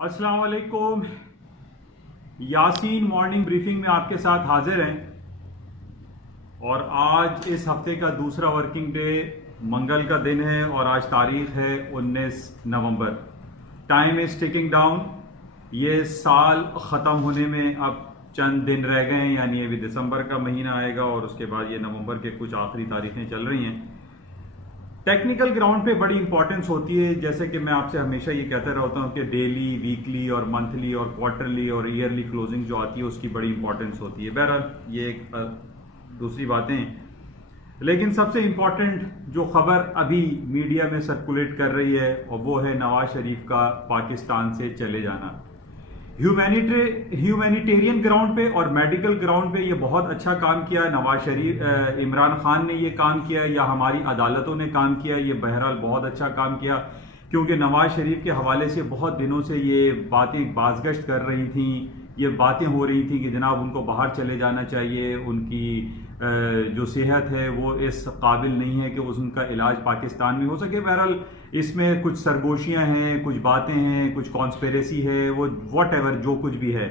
अस्सलाम वालेकुम। Yasin morning briefing में आपके साथ हाजिर हैं और आज इस हफ्ते का दूसरा वर्किंग डे मंगल का दिन है और आज तारीख है 19 नवंबर। Time is ticking down. ये साल ख़त्म होने में अब चंद दिन रह गए हैं, यानी अभी दिसंबर का महीना आएगा और उसके बाद ये नवंबर के कुछ आखिरी तारीखें चल रही हैं। टेक्निकल ग्राउंड पे बड़ी इंपॉर्टेंस होती है, जैसे कि मैं आपसे हमेशा ये कहता रहता हूँ कि डेली, वीकली और मंथली और क्वार्टरली और ईयरली क्लोजिंग जो आती है उसकी बड़ी इंपॉर्टेंस होती है। बहरहाल ये एक दूसरी बातें, लेकिन सबसे इंपॉर्टेंट जो खबर अभी मीडिया में सर्कुलेट कर रही है और वो है नवाज शरीफ का पाकिस्तान से चले जाना। ह्यूमैनिटेरियन ग्राउंड पे और मेडिकल ग्राउंड पे ये बहुत अच्छा काम किया नवाज शरीफ, इमरान खान ने ये काम किया या हमारी अदालतों ने काम किया, ये बहरहाल बहुत अच्छा काम किया, क्योंकि नवाज शरीफ के हवाले से बहुत दिनों से ये बातें बाज़गश्त कर रही थी, ये बातें हो रही थी कि जनाब उनको बाहर चले जाना चाहिए, उनकी जो सेहत है वो इस काबिल नहीं है कि उनका इलाज पाकिस्तान में हो सके। बहरहाल इसमें कुछ सरगोशियां हैं, कुछ बातें हैं, कुछ कॉन्स्पिरेसी है, वो व्हाटएवर जो कुछ भी है।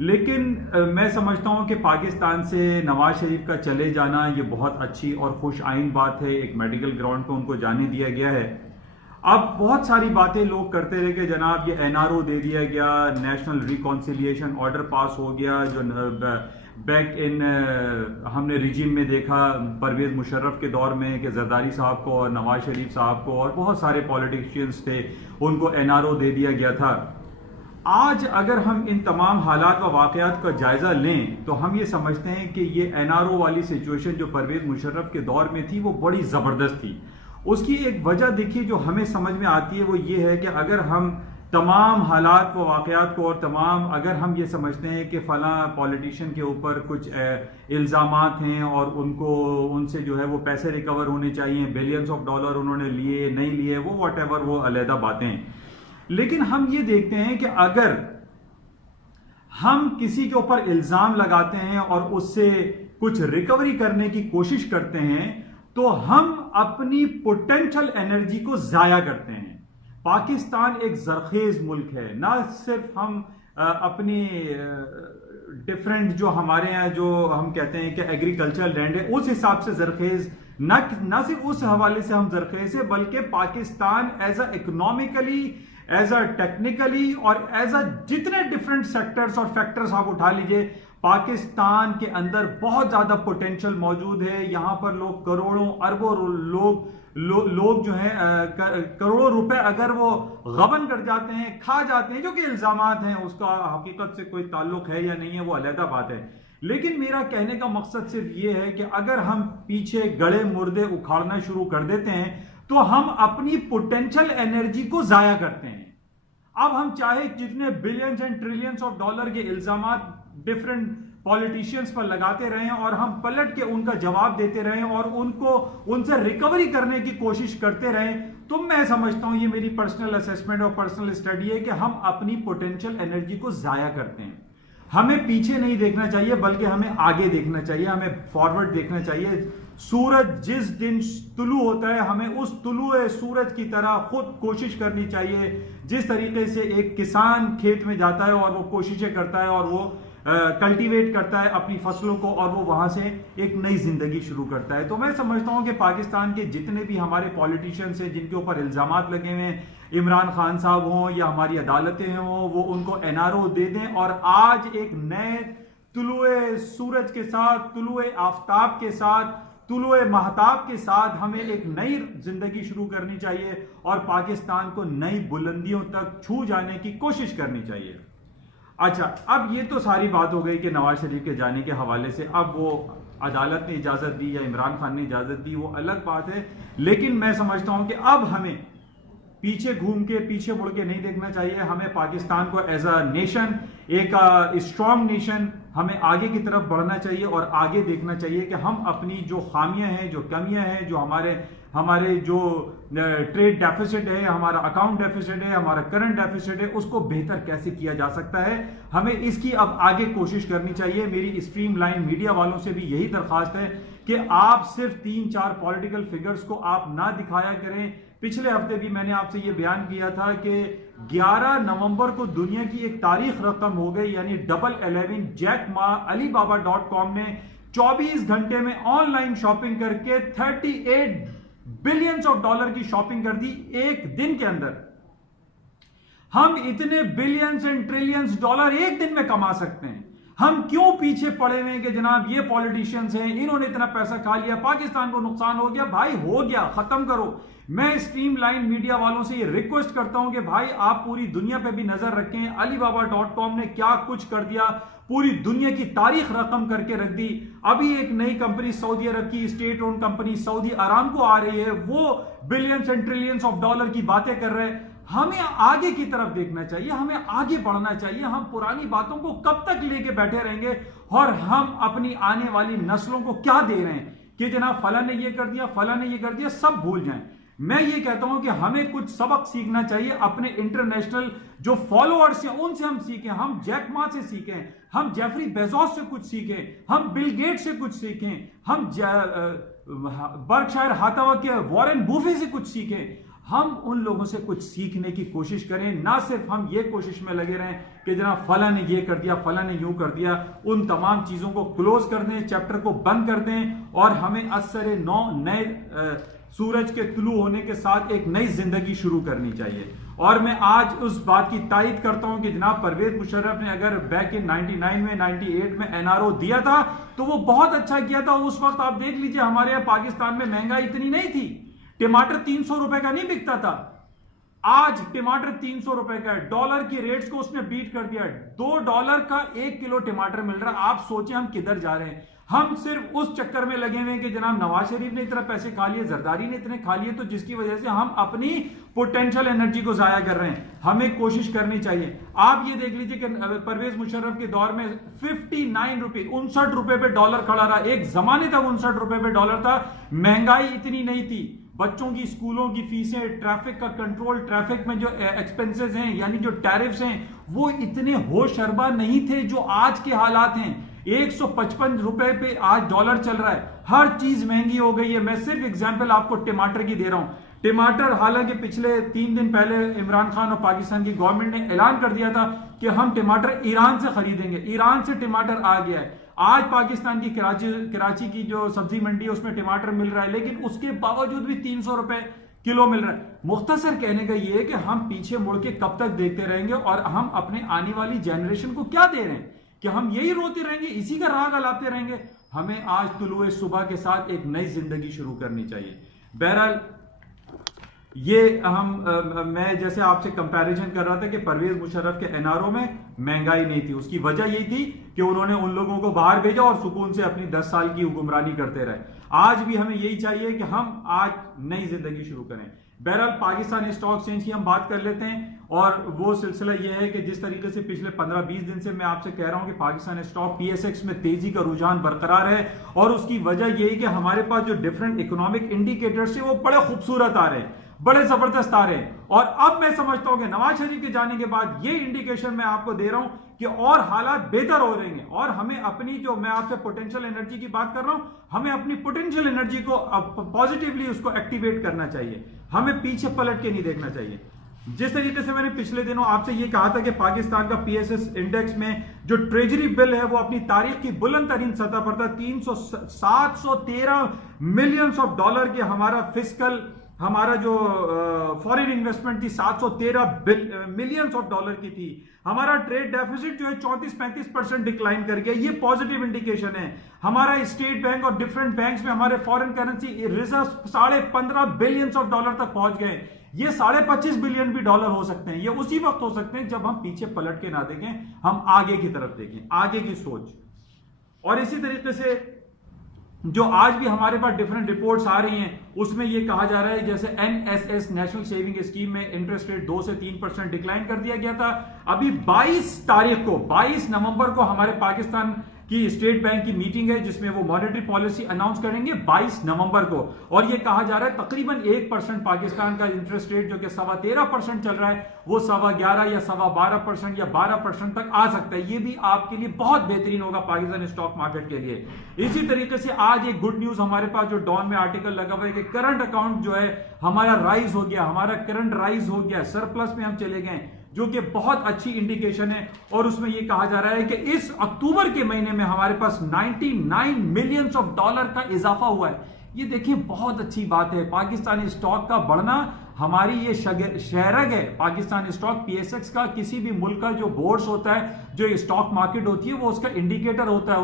लेकिन मैं समझता हूं कि पाकिस्तान से नवाज शरीफ का चले जाना ये बहुत अच्छी और खुश आइन बात है। एक मेडिकल ग्राउंड पे उनको जाने दिया गया है। अब बहुत सारी बातें लोग करते रहे कि जनाब ये एनआरओ दे दिया गया, नेशनल रिकॉन्सिलिएशन ऑर्डर पास हो गया, जो बैक इन हमने रिजीम में देखा परवेज मुशर्रफ के दौर में कि जरदारी साहब को और नवाज शरीफ साहब को और बहुत सारे पॉलिटिशियंस थे, उनको एनआरओ दे दिया गया था। आज अगर हम इन तमाम हालात व वाक़यात का जायजा लें तो हम ये समझते हैं कि ये एनआरओ वाली सिचुएशन जो परवेज मुशर्रफ के दौर में थी वो बड़ी ज़बरदस्त थी। उसकी एक वजह देखिए जो हमें समझ में आती है वो ये है कि अगर हम तमाम हालात व वाक़यात को और अगर हम ये समझते हैं कि फ़लाँ पॉलिटिशियन के ऊपर कुछ इल्ज़ामात हैं और उनसे जो है वो पैसे रिकवर होने चाहिए, बिलियंस ऑफ डॉलर उन्होंने लिए नहीं लिए, वो व्हाटएवर, वो अलहदा बातें हैं। लेकिन हम ये देखते हैं कि अगर हम किसी के ऊपर इल्ज़ाम लगाते हैं और उससे कुछ रिकवरी करने की कोशिश करते हैं तो हम अपनी पोटेंशियल एनर्जी को ज़ाया करते हैं। पाकिस्तान एक जरखेज मुल्क है, ना सिर्फ हम अपनी डिफरेंट जो हमारे यहाँ जो हम कहते हैं कि एग्रीकल्चरल लैंड है उस हिसाब से जरखेज, ना सिर्फ उस हवाले से हम जरखेज है, बल्कि Pakistan as a economically, as a technically और एज अ जितने डिफरेंट सेक्टर्स और फैक्टर्स आप उठा लीजिए, पाकिस्तान के अंदर बहुत ज्यादा पोटेंशियल मौजूद है। यहां पर लोग करोड़ों अरबों लोग जो है करोड़ों रुपए अगर वो गबन कर जाते हैं, खा जाते हैं, जो कि इल्जामात हैं, उसका हकीकत से कोई ताल्लुक है या नहीं है वो अलग बात है। लेकिन मेरा कहने का मकसद सिर्फ ये है कि अगर हम पीछे गड़े मुर्दे उखाड़ना शुरू कर देते हैं तो हम अपनी पोटेंशियल एनर्जी को जाया करते हैं। अब हम चाहे जितने billions and trillions of dollar के इल्जामात डिफरेंट पॉलिटिशियंस पर लगाते रहें और हम पलट के उनका जवाब देते रहें और उनसे रिकवरी करने की कोशिश करते रहें, तो मैं समझता हूं, ये मेरी पर्सनल असेसमेंट और पर्सनल स्टडी है कि हम अपनी पोटेंशियल एनर्जी को जाया करते हैं। हमें पीछे नहीं देखना चाहिए बल्कि हमें आगे देखना चाहिए, हमें फॉरवर्ड देखना चाहिए। सूरज जिस दिन तुलू होता है हमें उस तुलुए सूरज की तरह खुद कोशिश करनी चाहिए। जिस तरीके से एक किसान खेत में जाता है और वो कोशिशें करता है और वो कल्टीवेट करता है अपनी फसलों को और वो वहां से एक नई जिंदगी शुरू करता है। तो मैं समझता हूं कि पाकिस्तान के जितने भी हमारे पॉलिटिशियंस हैं जिनके ऊपर इल्जामात लगे हुए हैं, इमरान खान साहब हों या हमारी अदालतें हों, वो उनको एनआरओ दे दें और आज एक नए तुलुए सूरज के साथ, तुलुए आफ्ताब के साथ, तुलुए महताब के साथ हमें एक नई जिंदगी शुरू करनी चाहिए और पाकिस्तान को नई बुलंदियों तक छू जाने की कोशिश करनी चाहिए। अच्छा, अब ये तो सारी बात हो गई कि नवाज शरीफ के जाने के हवाले से। अब वो अदालत ने इजाजत दी या इमरान खान ने इजाजत दी वो अलग बात है, लेकिन मैं समझता हूं कि अब हमें पीछे घूम के, पीछे मुड़ के नहीं देखना चाहिए। हमें पाकिस्तान को एज अ नेशन, एक स्ट्रांग नेशन, हमें आगे की तरफ बढ़ना चाहिए और आगे देखना चाहिए कि हम अपनी जो खामियां हैं, जो कमियां हैं, जो हमारे जो ट्रेड डेफिसिट है, हमारा अकाउंट डेफिसिट है, हमारा करंट डेफिसिट है, उसको बेहतर कैसे किया जा सकता है, हमें इसकी अब आगे कोशिश करनी चाहिए। मेरी स्ट्रीमलाइन मीडिया वालों से भी यही दरख्वास्त है कि आप सिर्फ 3-4 पॉलिटिकल फिगर्स को आप ना दिखाया करें पिछले हफ्ते भी मैंने आपसे ये बयान किया था कि 11 नवंबर को दुनिया की एक तारीख रकम हो गई, यानी 11 जैक मा alibaba.com ने 24 घंटे में ऑनलाइन शॉपिंग करके 38 बिलियंस ऑफ डॉलर की शॉपिंग कर दी एक दिन के अंदर। हम इतने बिलियंस एंड ट्रिलियंस डॉलर एक दिन में कमा सकते हैं। हम क्यों पीछे पड़े हुए हैं कि जनाब ये पॉलिटिशियंस हैं, इन्होंने इतना पैसा खा लिया, पाकिस्तान को नुकसान हो गया। भाई हो गया, खत्म करो। मैं स्ट्रीमलाइन मीडिया वालों से ये रिक्वेस्ट करता हूं कि भाई आप पूरी दुनिया पे भी नजर रखें। alibaba.com ने क्या कुछ कर दिया, पूरी दुनिया की तारीख रकम करके रख दी। अभी एक नई कंपनी सऊदी अरब की state own company Saudi Aramco आ रही है, वो billions and trillions of dollar की बातें कर रहे हैं। हमें आगे की तरफ देखना चाहिए, हमें आगे बढ़ना चाहिए। हम पुरानी बातों को कब तक लेके बैठे रहेंगे और हम अपनी आने वाली नस्लों को क्या दे रहे हैं कि जनाब फला ने ये कर दिया, फला ने ये कर दिया, सब भूल जाएं। मैं ये कहता हूं कि हमें कुछ सबक सीखना चाहिए, अपने इंटरनेशनल जो फॉलोअर्स हैं उनसे हम सीखें, हम जैक मा से सीखें, हम जेफरी बेजोस से कुछ सीखें, हम बिल गेट से कुछ सीखें, हम बर्कशायर हाथावे के वॉरेन बुफे से कुछ सीखें। हम उन लोगों से कुछ सीखने की कोशिश करें, ना सिर्फ हम ये कोशिश में लगे रहें कि जनाब फला ने ये कर दिया, फला ने यूं कर दिया। उन तमाम चीजों को क्लोज कर दें, चैप्टर को बंद कर दें और हमें असर नौ नए सूरज के तुलू होने के साथ एक नई जिंदगी शुरू करनी चाहिए। और मैं आज उस बात की तायद करता हूं कि जनाब परवेज मुशर्रफ ने अगर बैक इन 99 में 98 में एनआरओ दिया था तो वो बहुत अच्छा किया था। उस वक्त आप देख लीजिए हमारे यहाँ पाकिस्तान में महंगाई इतनी नहीं थी, टमाटर 300 रुपए का नहीं बिकता था। आज टमाटर 300 रुपए का है, डॉलर की रेट्स को उसने बीट कर दिया। $2 का 1 किलो टमाटर मिल रहा है। आप सोचें हम किधर जा रहे हैं। हम सिर्फ उस चक्कर में लगे हुए हैं कि जनाब नवाज शरीफ ने इतना पैसे खा लिए, जरदारी ने इतने खा लिए, तो जिसकी वजह से हम अपनी पोटेंशियल एनर्जी को जाया कर रहे हैं। हमें कोशिश करनी चाहिए। आप ये देख लीजिए कि परवेज मुशर्रफ के दौर में 59 रुपए 59 रुपए पे डॉलर खड़ा रहा। एक जमाने तक 59 रुपए पे डॉलर था। महंगाई इतनी नहीं थी। बच्चों की स्कूलों की फीसें, ट्रैफिक का कंट्रोल, ट्रैफिक में जो एक्सपेंसेस हैं यानी जो टैरिफ्स हैं, वो इतने होशरबा नहीं थे जो आज के हालात हैं। 155 रुपए पे आज डॉलर चल रहा है। हर चीज महंगी हो गई है। मैं सिर्फ एग्जांपल आपको टमाटर की दे रहा हूं। टमाटर, हालांकि पिछले 3 दिन पहले इमरान खान और पाकिस्तान की गवर्नमेंट ने ऐलान कर दिया था कि हम टमाटर ईरान से खरीदेंगे। ईरान से टमाटर आ गया है। आज पाकिस्तान की कराची की जो सब्जी मंडी है उसमें टमाटर मिल रहा है, लेकिन उसके बावजूद भी 300 रुपए किलो मिल रहा है। मुख्तसर कहने का यह है कि हम पीछे मुड़ के कब तक देखते रहेंगे और हम अपने आने वाली जनरेशन को क्या दे रहे हैं कि हम यही रोते रहेंगे, इसी का राग अलाते रहेंगे। हमें आज तुलुए सुबह के साथ एक नई जिंदगी शुरू करनी चाहिए। बहरहाल ये मैं जैसे आपसे कंपैरिजन कर रहा था कि परवेज मुशर्रफ के एनआरओ में महंगाई नहीं थी। उसकी वजह यही थी कि उन्होंने उन लोगों को बाहर भेजा और सुकून से अपनी 10 साल की हुक्मरानी करते रहे। आज भी हमें यही चाहिए कि हम आज नई जिंदगी शुरू करें। बहरहाल पाकिस्तान स्टॉक एक्सचेंज की हम बात कर लेते हैं और वो सिलसिला यह है कि जिस तरीके से पिछले 15-20 दिन से मैं आपसे कह रहा हूं कि पाकिस्तान स्टॉक PSX में तेजी का रुझान बरकरार है और उसकी वजह यही कि हमारे पास जो डिफरेंट इकोनॉमिक इंडिकेटर्स है वो बड़े खूबसूरत आ रहे हैं, बड़े जबरदस्त आ रहे हैं। और अब मैं समझता हूं कि नवाज शरीफ के जाने के बाद ये इंडिकेशन मैं आपको दे रहा हूं कि और हालात बेहतर हो रहे हैं और हमें अपनी जो मैं आपसे पोटेंशियल एनर्जी की बात कर रहा हूं, हमें अपनी पोटेंशियल एनर्जी को पॉजिटिवली उसको एक्टिवेट करना चाहिए। हमें पीछे पलट के नहीं देखना चाहिए। जिस तरीके से मैंने पिछले दिनों आपसे ये कहा था कि पाकिस्तान का PSS इंडेक्स में जो ट्रेजरी बिल है वो अपनी तारीख की बुलंद तरीन सतह पर था। 713 मिलियन ऑफ डॉलर के हमारा फिस्कल, हमारा जो फॉरेन इन्वेस्टमेंट थी 713 मिलियन ऑफ डॉलर की थी। हमारा ट्रेड डेफिसिट जो है 34-35% डिक्लाइन कर गया। ये पॉजिटिव इंडिकेशन है। हमारा स्टेट बैंक और डिफरेंट बैंक्स में हमारे foreign currency reserve 15.5 billion of dollar तक पहुंच गए। ये 25.5 बिलियन भी डॉलर हो सकते हैं। ये उसी वक्त हो सकते हैं जब हम पीछे पलट के ना देखें, हम आगे की तरफ देखें, आगे की सोच। और इसी तरीके से जो आज भी हमारे पास डिफरेंट रिपोर्ट्स आ रही हैं उसमें यह कहा जा रहा है जैसे NSS नेशनल सेविंग स्कीम में इंटरेस्ट रेट 2 से 3% डिक्लाइन कर दिया गया था। अभी 22 तारीख को 22 नवंबर को हमारे पाकिस्तान कि स्टेट बैंक की मीटिंग है जिसमें वो मॉनेटरी पॉलिसी अनाउंस करेंगे 22 नवंबर को, और ये कहा जा रहा है तकरीबन 1% पाकिस्तान का इंटरेस्ट रेट जो कि 13.25% चल रहा है वो 11.25 या 12.5% या 12% तक आ सकता है। ये भी आपके लिए बहुत बेहतरीन होगा पाकिस्तान स्टॉक मार्केट के लिए। इसी तरीके से आज एक गुड न्यूज हमारे पास जो डॉन में आर्टिकल लगा हुआ है कि करंट अकाउंट जो है हमारा राइज हो गया, हमारा करंट राइज हो गया, सरप्लस में हम चले गए, जो कि बहुत अच्छी इंडिकेशन है। और उसमें यह कहा जा रहा है कि इस अक्टूबर के महीने में हमारे पास 99 मिलियंस ऑफ डॉलर का इजाफा हुआ है। ये देखिए बहुत अच्छी बात है। पाकिस्तानी स्टॉक का बढ़ना हमारी ये शहरग है। पाकिस्तान स्टॉक पीएसएक्स का किसी भी मुल्क का जो बोर्ड्स होता है, जो स्टॉक मार्केट होती है, वो उसका इंडिकेटर होता है,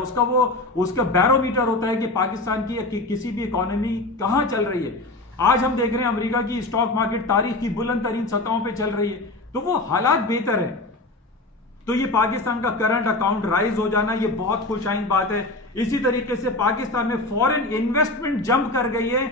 उसका बैरोमीटर होता है कि पाकिस्तान की कि किसी भी इकोनॉमी कहां चल रही है। आज हम देख रहे हैं अमेरिका की स्टॉक मार्केट तारीख की बुलंद तरीन सतहों पर चल रही है, तो वो हालात बेहतर है। तो ये पाकिस्तान का करंट अकाउंट राइज हो जाना ये बहुत खुशाइन बात है। इसी तरीके से पाकिस्तान में फॉरेन इन्वेस्टमेंट जंप कर गई है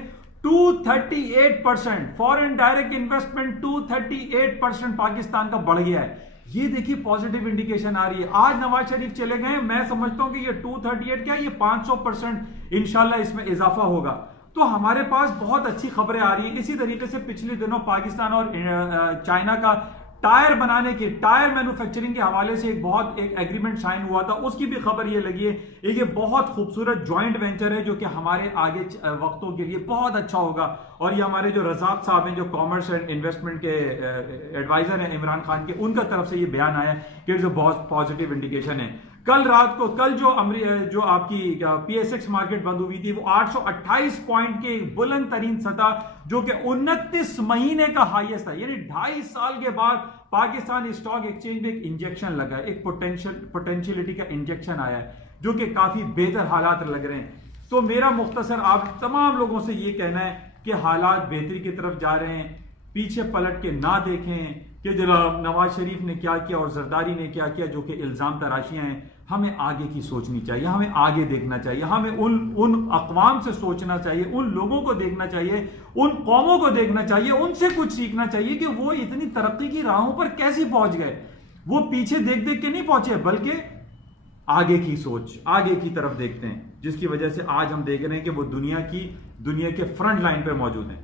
238%। फॉरेन डायरेक्ट इन्वेस्टमेंट 238% पाकिस्तान का बढ़ गया है। ये देखिए पॉजिटिव इंडिकेशन आ रही है। आज नवाज शरीफ चले गए, मैं समझता हूं कि ये 238 क्या, ये 500% इंशाल्लाह इसमें इजाफा होगा। तो हमारे पास बहुत अच्छी खबरें आ रही है। इसी तरीके से पिछले दिनों पाकिस्तान और चाइना का टायर बनाने की, टायर मैन्युफैक्चरिंग के हवाले से एक एग्रीमेंट साइन हुआ था, उसकी भी खबर ये लगी है। ये बहुत खूबसूरत जॉइंट वेंचर है जो कि हमारे आगे वक्तों के लिए बहुत अच्छा होगा। और ये हमारे जो रजाक साहब हैं, जो कॉमर्स एंड इन्वेस्टमेंट के एडवाइजर हैं इमरान खान के, उनका तरफ से ये बयान आया कि इट्स अ बहुत पॉजिटिव इंडिकेशन है। कल रात को जो आपकी पीएसएक्स मार्केट बंद हुई थी वो 828 पॉइंट के बुलंद तरीन सतह, जो कि 29 महीने का हाईएस्ट था, यानी 2.5 साल के बाद पाकिस्तान स्टॉक एक्सचेंज में एक इंजेक्शन लगा है, एक पोटेंशियलिटी का इंजेक्शन आया है, जो कि काफी बेहतर हालात लग रहे हैं। तो मेरा मुख्तसर आप तमाम लोगों से ये कहना है कि हालात बेहतरी की तरफ जा रहे हैं। पीछे पलट के ना देखें कि जनाब नवाज शरीफ ने क्या किया और जरदारी ने क्या किया, जो कि इल्जाम तराशियां हैं। हमें आगे की सोचनी चाहिए, हमें आगे देखना चाहिए, हमें उन अक़वाम से सोचना चाहिए, उन लोगों को देखना चाहिए, उन कौमों को देखना चाहिए, उनसे कुछ सीखना चाहिए कि वो इतनी तरक्की की राहों पर कैसे पहुंच गए। वो पीछे देख देख के नहीं पहुंचे, बल्कि आगे की सोच, आगे की तरफ देखते हैं, जिसकी वजह से आज हम देख रहे हैं कि वो दुनिया के फ्रंट लाइन पर मौजूद हैं।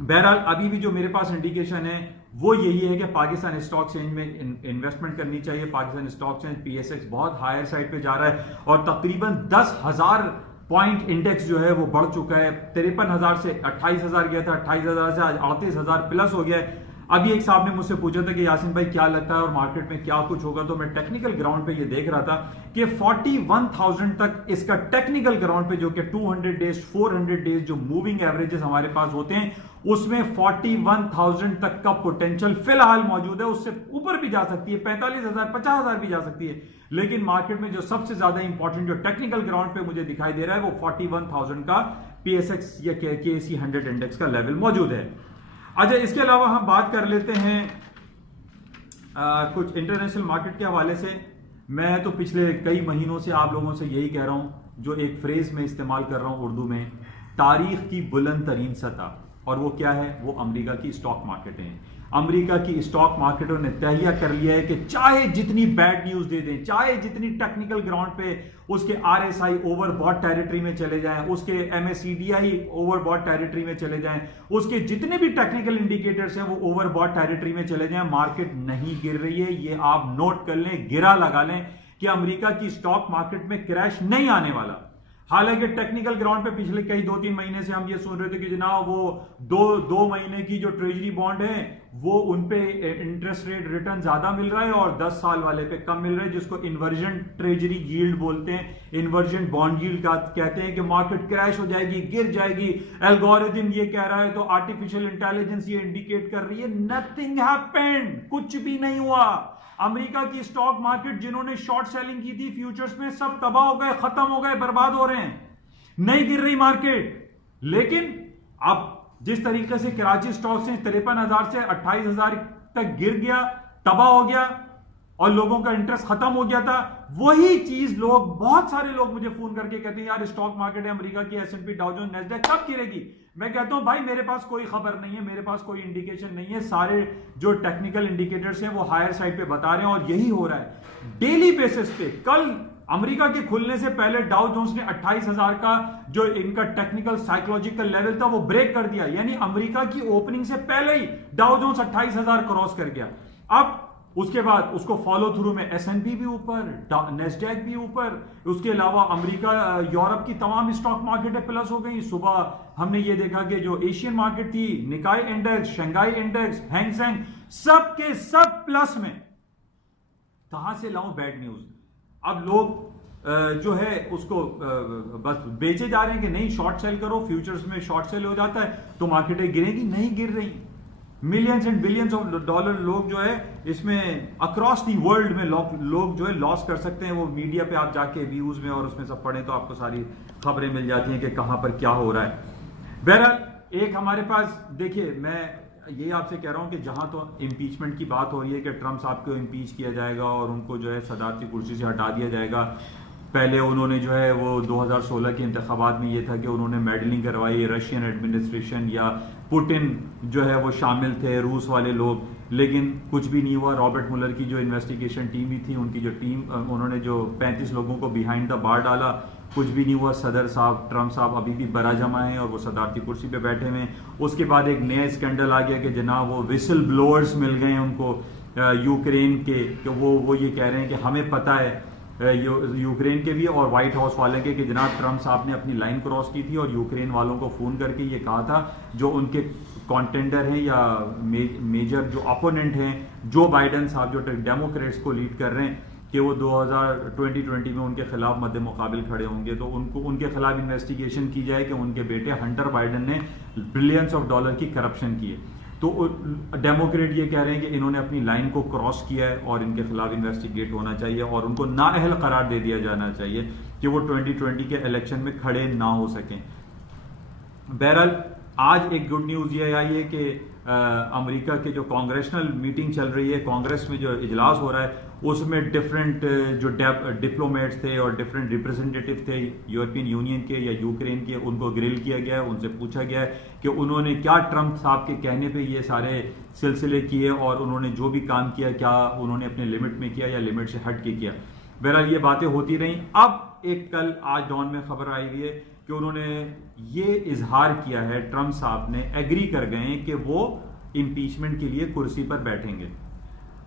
बहरहाल अभी भी जो मेरे पास इंडिकेशन है वो यही है कि पाकिस्तान स्टॉक एक्सचेंज में इन्वेस्टमेंट करनी चाहिए। पाकिस्तान स्टॉक एक्सचेंज पीएसएक्स बहुत हायर साइड पे जा रहा है और तकरीबन 10,000 पॉइंट इंडेक्स जो है वो बढ़ चुका है। 53,000 से 28,000 गया था, 28,000 से आज 38,000 प्लस हो गया है। अभी एक साहब ने मुझसे पूछा था कि यासिन भाई क्या लगता है और मार्केट में क्या कुछ होगा, तो मैं टेक्निकल ग्राउंड पे ये देख रहा था कि 41,000 तक इसका टेक्निकल ग्राउंड पे, जो कि 200 डेज 400 डेज जो मूविंग एवरेजेस हमारे पास होते हैं, उसमें 41,000 तक का पोटेंशियल फिलहाल मौजूद है। उससे ऊपर भी जा सकती है, 45,000 50,000 भी जा सकती है। लेकिन मार्केट में जो सबसे ज्यादा इंपॉर्टेंट जो टेक्निकल ग्राउंड पे मुझे दिखाई दे रहा है वो 41,000 का पीएसएक्स या केएसी 100 इंडेक्स का लेवल मौजूद है। अच्छा, इसके अलावा हम बात कर लेते हैं कुछ इंटरनेशनल मार्केट के हवाले से। मैं तो पिछले कई महीनों से आप लोगों से यही कह रहा हूं, जो एक फ्रेज में इस्तेमाल कर रहा हूं उर्दू में, तारीख की बुलंद तरीन सतह, और वो क्या है, वो अमेरिका की स्टॉक मार्केट है। अमेरिका की स्टॉक मार्केटों ने तहैया कर लिया है कि चाहे जितनी बैड न्यूज दे दें, चाहे जितनी टेक्निकल ग्राउंड पे उसके आरएसआई ओवरबॉट टेरिटरी में चले जाएं, उसके एमएससीडीआई ओवरबॉट टेरिटरी में चले जाएं, उसके जितने भी टेक्निकल इंडिकेटर्स हैं वो ओवरबॉट टेरिटरी में चले जाएं, मार्केट नहीं गिर रही है। ये आप नोट कर लें, गिरा लगा लें कि अमेरिका की स्टॉक मार्केट में क्रैश नहीं आने वाला। हालांकि टेक्निकल ग्राउंड पे पिछले कई 2-3 महीने से हम ये सुन रहे थे कि जनाब वो दो महीने की जो ट्रेजरी बॉन्ड है वो उनपे इंटरेस्ट रेट रिटर्न ज्यादा मिल रहा है और 10 साल वाले पे कम मिल रहा है, जिसको इन्वर्जन ट्रेजरी यील्ड बोलते हैं, इन्वर्जन बॉन्ड यील्ड कहते हैं कि मार्केट क्रैश हो जाएगी, गिर जाएगी। एल्गोरिथम ये कह रहा है तो आर्टिफिशियल इंटेलिजेंस ये इंडिकेट कर रही है, नथिंग हैपेंड, कुछ भी नहीं हुआ। अमेरिका की स्टॉक मार्केट जिन्होंने शॉर्ट सेलिंग की थी फ्यूचर्स में, सब तबाह हो गए, खत्म हो गए, बर्बाद हो रहे हैं, नहीं गिर रही मार्केट। लेकिन अब जिस तरीके से कराची स्टॉक से 53,000 से 28,000 तक गिर गया, तबाह हो गया और लोगों का इंटरेस्ट खत्म हो गया था, वही चीज बहुत सारे लोग मुझे फोन करके कहते हैं यार स्टॉक मार्केट है अमेरिका की, S&P डाउ जोन्स नैस्डैक कब गिरेगी। मैं कहता हूं भाई मेरे पास कोई खबर नहीं है, मेरे पास कोई इंडिकेशन नहीं है, सारे जो टेक्निकल इंडिकेटर्स हैं वो हायर साइड पे बता रहे हैं और यही हो रहा है डेली बेसिस पे। कल अमेरिका के खुलने से पहले डाउ जोन्स ने 28,000 का जो इनका टेक्निकल साइकोलॉजिकल लेवल था वो ब्रेक कर दिया, यानी अमेरिका की ओपनिंग से पहले ही डाउ जोन्स 28,000 क्रॉस कर गया। अब उसके बाद उसको फॉलो थ्रू में S&P भी ऊपर, नेस्डैक भी ऊपर, उसके अलावा अमेरिका यूरोप की तमाम स्टॉक मार्केटें प्लस हो गई। सुबह हमने ये देखा कि जो एशियन मार्केट थी, निकाय index, Shanghai index, Hang Seng, सब के सब प्लस में। कहां से लाऊं बैड न्यूज? अब लोग जो है उसको बस बेचे जा रहे हैं कि नहीं शॉर्ट सेल करो, फ्यूचर्स में शॉर्ट सेल हो जाता है तो मार्केटें गिरेगी, नहीं गिर रही। Millions and billions of dollar लोग जो है इसमें अक्रॉस दी वर्ल्ड में लोग जो है लॉस कर सकते हैं। वो मीडिया पे आप जाके व्यूज में और उसमें सब पढ़ें तो आपको सारी खबरें मिल जाती हैं कि कहां पर क्या हो रहा है। बहरहाल एक हमारे पास देखिए, मैं ये आपसे कह रहा हूं कि जहां तो इम्पीचमेंट की बात हो रही है कि ट्रम्प साहब को इम्पीच किया जाएगा और उनको जो है सदारती कुर्सी से हटा दिया जाएगा। पहले उन्होंने जो है वो 2016 के इंतखाबात में ये था कि उन्होंने मेडलिंग करवाई, रशियन एडमिनिस्ट्रेशन या पुतिन जो है वो शामिल थे, रूस वाले लोग, लेकिन कुछ भी नहीं हुआ। रॉबर्ट मुलर की जो इन्वेस्टिगेशन टीम भी थी, उनकी जो टीम, उन्होंने जो 35 लोगों को बिहाइंड द बार डाला, कुछ भी नहीं हुआ। सदर साहब ट्रम्प साहब अभी भी बरा जमा है और वो सदारती कुर्सी पे बैठे हुए हैं। उसके बाद एक नया स्कैंडल आ गया कि जनाब वो विसल ब्लोअर्स मिल गए उनको यूक्रेन के, कि वो ये कह रहे हैं कि हमें पता है यूक्रेन के भी और व्हाइट हाउस वाले के कि जनाब ट्रम्प साहब ने अपनी लाइन क्रॉस की थी और यूक्रेन वालों को फोन करके ये कहा था जो उनके कॉन्टेंडर हैं या मेजर जो अपोनेंट हैं, जो बाइडेन साहब जो डेमोक्रेट्स को लीड कर रहे हैं, कि वो 2020 में उनके खिलाफ मद्दे मुकाबिल खड़े होंगे तो उनको उनके खिलाफ इन्वेस्टिगेशन की जाए कि उनके बेटे हंटर बाइडेन ने बिलियंस ऑफ डॉलर की करप्शन की है। तो डेमोक्रेट ये कह रहे हैं कि इन्होंने अपनी लाइन को क्रॉस किया है और इनके खिलाफ इन्वेस्टिगेट होना चाहिए और उनको नाअहल करार दे दिया जाना चाहिए कि वो 2020 के इलेक्शन में खड़े ना हो सकें। बहरहाल आज एक गुड न्यूज ये आई है कि अमेरिका के जो कांग्रेशनल मीटिंग चल रही है, कांग्रेस में जो इजलास हो रहा है, उसमें डिफरेंट जो डिप्लोमेट्स थे और डिफरेंट रिप्रेजेंटेटिव थे यूरोपियन यूनियन के या यूक्रेन के, उनको ग्रिल किया गया है, उनसे पूछा गया है कि उन्होंने क्या ट्रम्प साहब के कहने पे ये सारे सिलसिले किए और उन्होंने जो भी काम किया क्या उन्होंने अपने लिमिट में किया या लिमिट से हट के किया। बहरहाल ये बातें होती रही। अब एक कल आज डॉन में खबर आई हुई है कि उन्होंने ये इजहार किया है, ट्रम्प साहब ने एग्री कर गए कि वो इंपीचमेंट के लिए कुर्सी पर बैठेंगे।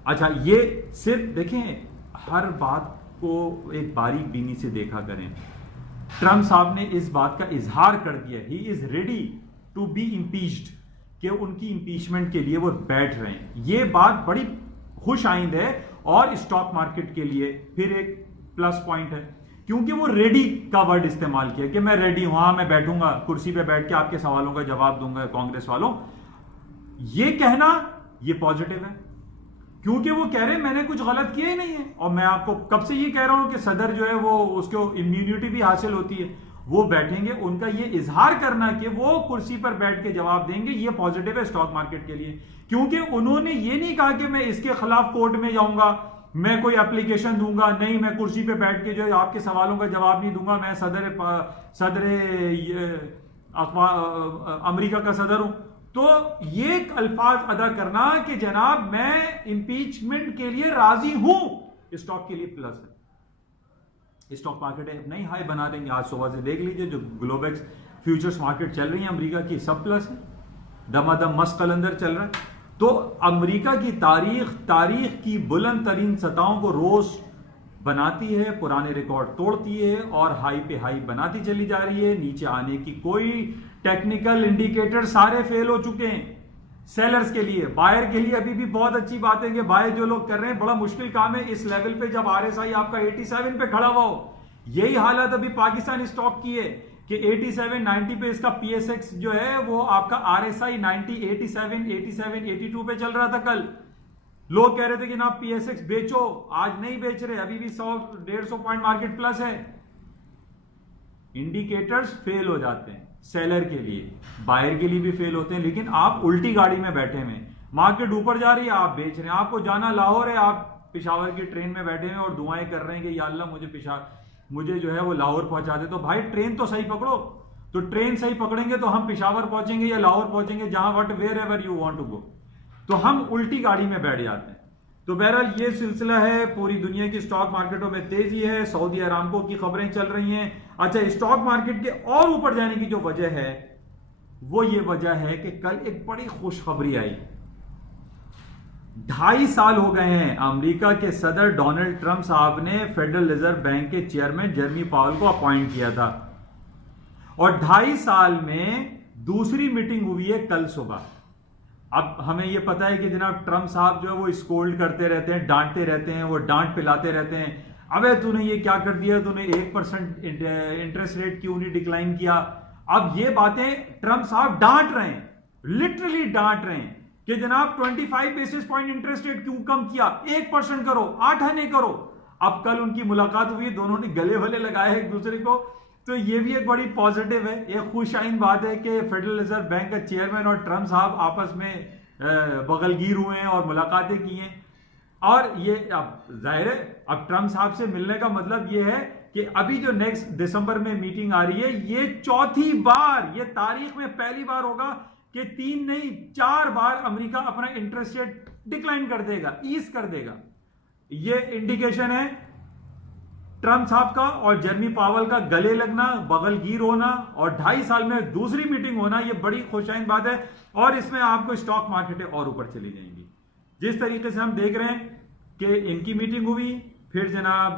अच्छा, ये सिर्फ देखें, हर बात को एक बारीक बीनी से देखा करें। ट्रम्प साहब ने इस बात का इजहार कर दिया, he is ready to be impeached, कि उनकी इंपीचमेंट के लिए वो बैठ रहे हैं। ये बात बड़ी खुश आइंद है और स्टॉक मार्केट के लिए फिर एक प्लस पॉइंट है, क्योंकि वो रेडी का वर्ड इस्तेमाल किया कि मैं रेडी हूं, हां मैं बैठूंगा कुर्सी पे, बैठ के आपके सवालों का जवाब दूंगा कांग्रेस वालों। ये कहना ये पॉजिटिव है, क्योंकि वो कह रहे हैं मैंने कुछ गलत किया ही नहीं है। और मैं आपको कब से ये कह रहा हूं कि सदर जो है वो उसको इम्यूनिटी भी हासिल होती है, वो बैठेंगे। उनका ये इजहार करना कि वो कुर्सी पर बैठ के जवाब देंगे, ये पॉजिटिव है स्टॉक मार्केट के लिए, क्योंकि उन्होंने ये नहीं कहा कि मैं इसके खिलाफ कोर्ट में जाऊंगा, मैं कोई एप्लीकेशन दूंगा, नहीं मैं कुर्सी पे बैठ के जो है आपके सवालों का जवाब नहीं दूंगा, मैं सदर अमेरिका का सदर हूं। तो ये अल्फाज अदा करना कि जनाब मैं इंपीचमेंट के लिए राजी हूं, स्टॉक के लिए प्लस है। स्टॉक मार्केट नई हाई बना देंगे। आज सुबह से देख लीजिए जो ग्लोबेक्स फ्यूचर्स मार्केट चल रही है अमेरिका की, सब प्लस है, दमादम मस्त कलंदर चल रहा है। तो अमेरिका की तारीख की बुलंद तरीन सतहों को रोज बनाती है, पुराने रिकॉर्ड तोड़ती है और हाई पे हाई बनाती चली जा रही है। नीचे आने की कोई टेक्निकल इंडिकेटर सारे फेल हो चुके हैं सेलर्स के लिए। बायर के लिए अभी भी बहुत अच्छी बात है कि बाय जो लोग कर रहे हैं, बड़ा मुश्किल काम है इस लेवल पे जब RSI आपका 87 पे खड़ा हुआ हो। यही हालत अभी पाकिस्तान स्टॉक की है कि 87, 90 पे इसका PSX जो है वो आपका RSI 90, 87, 82 पे चल रहा था कल। लोग कह रहे थे कि ना PSX बेचो, आज नहीं बेच रहे, अभी भी 100-150 पॉइंट मार्केट प्लस है। इंडिकेटर्स फेल हो जाते हैं सेलर के लिए, बायर के लिए भी फेल होते हैं, लेकिन आप उल्टी गाड़ी में बैठे हुए, मार्केट ऊपर जा रही है आप बेच रहे हैं। आपको जाना लाहौर है, आप पेशावर की ट्रेन में बैठे हुए और दुआएं कर रहे हैं कि या अल्लाह मुझे जो है वो लाहौर पहुंचा दे। तो भाई ट्रेन तो सही पकड़ो, तो ट्रेन सही पकड़ेंगे तो हम पेशावर पहुंचेंगे या लाहौर पहुंचेंगे, जहां wherever you want to go. तो हम उल्टी गाड़ी में बैठ जाते हैं। तो बहरहाल ये सिलसिला है, पूरी दुनिया की स्टॉक मार्केटों में तेजी है, सऊदी अरामको की खबरें चल रही हैं। अच्छा, स्टॉक मार्केट के और ऊपर जाने की जो वजह है वो ये वजह है कि कल एक बड़ी खुशखबरी आई। 2.5 साल हो गए हैं अमेरिका के सदर डोनाल्ड ट्रंप साहब ने फेडरल रिजर्व बैंक के चेयरमैन जेरेमी पावेल को अपॉइंट किया था, और 2.5 साल में दूसरी मीटिंग हुई है कल सुबह। अब हमें यह पता है कि जनाब ट्रंप साहब जो है वो स्कोल्ड करते रहते हैं, डांटते रहते हैं, वो डांट पिलाते रहते हैं, अबे तूने ये क्या कर दिया, तूने 1% इंटरेस्ट रेट क्यों नहीं डिक्लाइन किया। अब ये बातें ट्रंप साहब डांट रहे हैं, लिटरली डांट रहे हैं कि जनाब 25 बेसिस पॉइंट इंटरेस्ट रेट क्यों कम किया, 1% करो, 8 आने करो। अब कल उनकी मुलाकात हुई, दोनों ने गले भले लगाए एक दूसरे को, तो ये भी एक बड़ी पॉजिटिव है, एक खुशाइन बात है कि फेडरल रिजर्व बैंक का चेयरमैन और ट्रंप साहब आपस में बगलगीर हुए हैं और मुलाकातें की हैं। और ये अब जाहिर है, अब ट्रंप साहब से मिलने का मतलब ये है कि अभी जो नेक्स्ट दिसंबर में मीटिंग आ रही है, ये चौथी बार, ये तारीख में पहली बार होगा कि 3 नहीं 4 बार अमेरिका अपना इंटरेस्ट रेट डिक्लाइन कर देगा, ईज कर देगा। ये इंडिकेशन है ट्रंप साहब का और जेरेमी पावेल का गले लगना, बगलगीर होना और 2.5 साल में दूसरी मीटिंग होना, ये बड़ी खुशाइन बात है। और इसमें आपको स्टॉक मार्केटें और ऊपर चली जाएंगी। जिस तरीके से हम देख रहे हैं कि इनकी मीटिंग हुई, फिर जनाब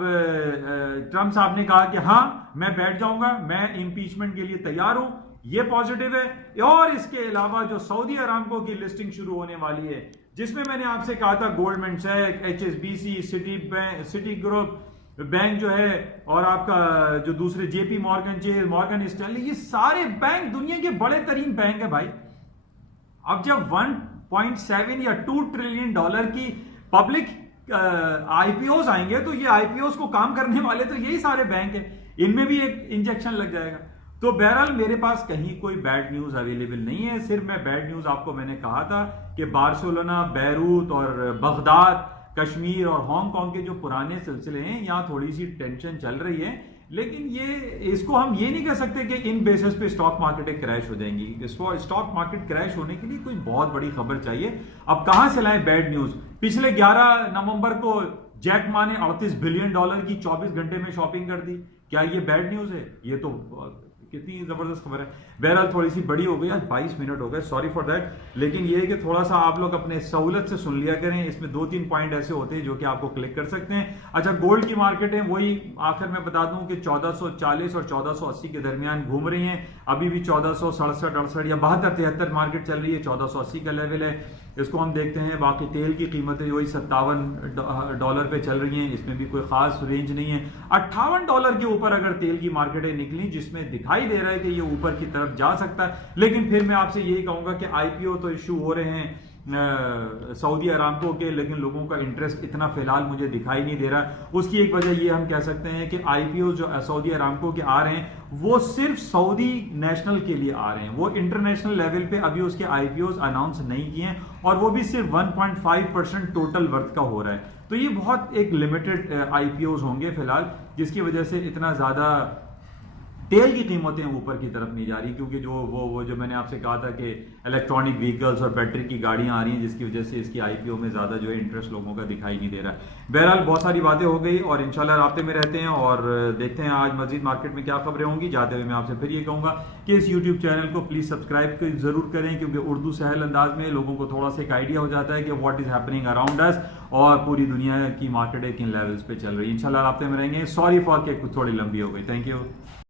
ट्रंप साहब ने कहा कि हाँ मैं बैठ जाऊंगा, मैं इंपीचमेंट के लिए तैयार हूं, ये पॉजिटिव है। और इसके अलावा जो सऊदी अरामको की लिस्टिंग शुरू होने वाली है, जिसमें मैंने आपसे कहा था गोल्डमैन सैक्स, HSBC, सिटी ग्रुप बैंक जो है, और आपका जो दूसरे JP Morgan Chase, Morgan Stanley, ये सारे बैंक दुनिया के बड़े तरीन बैंक है भाई। अब जब 1.7 या 2 ट्रिलियन डॉलर की पब्लिक IPOs आएंगे, तो ये IPOs को काम करने वाले तो यही सारे बैंक है, इनमें भी एक इंजेक्शन लग जाएगा। तो बहरहाल मेरे पास कहीं कोई बैड न्यूज अवेलेबल नहीं है। सिर्फ मैं बैड न्यूज आपको मैंने कहा था कि बार्सिलोना, बैरूत और बगदाद, कश्मीर और हांगकांग के जो पुराने सिलसिले हैं, यहाँ थोड़ी सी टेंशन चल रही है, लेकिन ये इसको हम ये नहीं कह सकते कि इन बेसिस पे स्टॉक मार्केटें क्रैश हो जाएंगी। स्टॉक मार्केट क्रैश होने के लिए कोई बहुत बड़ी खबर चाहिए। अब कहां से लाएं बैड न्यूज? पिछले 11 नवंबर को जैक मा ने $38 बिलियन की 24 घंटे में शॉपिंग कर दी। क्या ये बैड न्यूज है? ये तो कितनी जबरदस्त खबर है। बहरहाल थोड़ी सी बड़ी हो गई, आज 22 मिनट हो गए, सॉरी फॉर दैट। लेकिन ये है कि थोड़ा सा आप लोग अपने सहूलत से सुन लिया करें, इसमें 2-3 पॉइंट ऐसे होते हैं जो कि आपको क्लिक कर सकते हैं। अच्छा, गोल्ड की मार्केट है, वही आखिर में बता दूं कि 1440 और 1480 के दरमियान घूम रही हैं। अभी भी 1467, 68 या 72, 73 मार्केट चल रही है, 1480 का लेवल है, इसको हम देखते हैं। बाकी तेल की कीमतें वही $57 पे चल रही हैं, इसमें भी कोई खास रेंज नहीं है। $58 के ऊपर अगर तेल की मार्केटें निकली, जिसमें दिखाई दे रहा है कि ये ऊपर की तरफ जा सकता है, लेकिन फिर मैं आपसे यही कहूंगा कि IPO तो इशू हो रहे हैं सऊदी अरामको के, लेकिन लोगों का इंटरेस्ट इतना फिलहाल मुझे दिखाई नहीं दे रहा। उसकी एक वजह ये हम कह सकते हैं कि IPO जो सऊदी अरामको के आ रहे हैं, वो सिर्फ सऊदी नेशनल के लिए आ रहे हैं, वो इंटरनेशनल लेवल पे अभी उसके IPOs अनाउंस नहीं किए हैं, और वो भी सिर्फ 1.5% टोटल वर्थ का हो रहा है। तो ये बहुत एक लिमिटेड IPOs होंगे फिलहाल, जिसकी वजह से इतना ज्यादा तेल की कीमतें ऊपर की तरफ नहीं जा रही, क्योंकि जो मैंने आपसे कहा था कि इलेक्ट्रॉनिक व्हीकल्स और बैटरी की गाड़ियां आ रही हैं, जिसकी वजह से इसकी IPO में ज्यादा जो है इंटरेस्ट लोगों का दिखाई नहीं दे रहा है। बहरहाल बहुत सारी बातें हो गई, और इंशाल्लाह राब्ते में रहते हैं और देखते हैं आज मजीद मार्केट में क्या खबरें होंगी। जाते हुए मैं आपसे फिर ये कहूंगा कि इस यूट्यूब चैनल को प्लीज सब्सक्राइब जरूर करें, क्योंकि उर्दू सहल अंदाज में लोगों को थोड़ा सा एक आइडिया हो जाता है कि what is happening around us, और पूरी दुनिया की मार्केटें किन लेवल्स पे चल रही है। इंशाल्लाह राब्ते में रहेंगे। सॉरी फॉर के कुछ थोड़ी लंबी हो गई। Thank you.